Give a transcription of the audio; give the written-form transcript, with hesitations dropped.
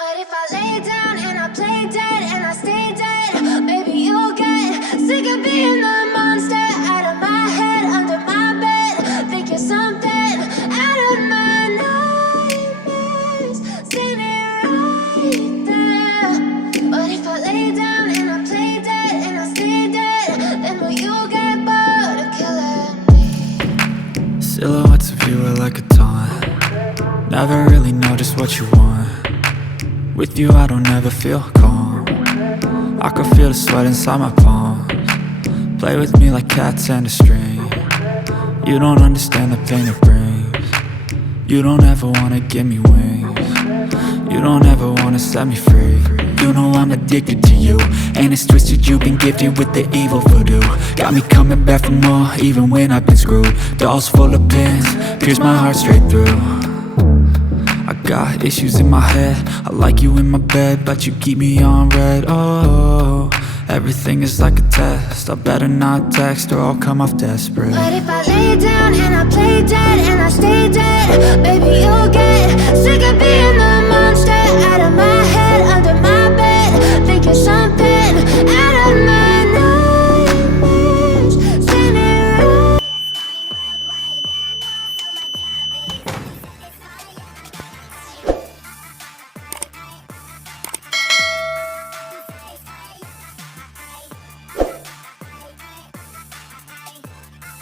What if I lay down and I play dead and I stay dead? Maybe you'll get sick of being the monster out of my head, under my bed. Think you're something out of my nightmares. Standing right there. What if I lay down and I play dead and I stay dead? Then will you get bored of killing me? Silhouettes of you are like a taunt. Never really know just what you want. With you I don't ever feel calm. I can feel the sweat inside my palms. Play with me like cats and a string. You don't understand the pain it brings. You don't ever wanna give me wings. You don't ever wanna set me free. You know I'm addicted to you, and it's twisted, you've been gifted with the evil voodoo. Got me coming back for more, even when I've been screwed. Dolls full of pins, pierce my heart straight through. I got issues in my head, I like you in my bed, but you keep me on red. Oh, everything is like a test, I better not text or I'll come off desperate. What if I lay down and I play dead and I stay dead? Baby, you'll get sick of being the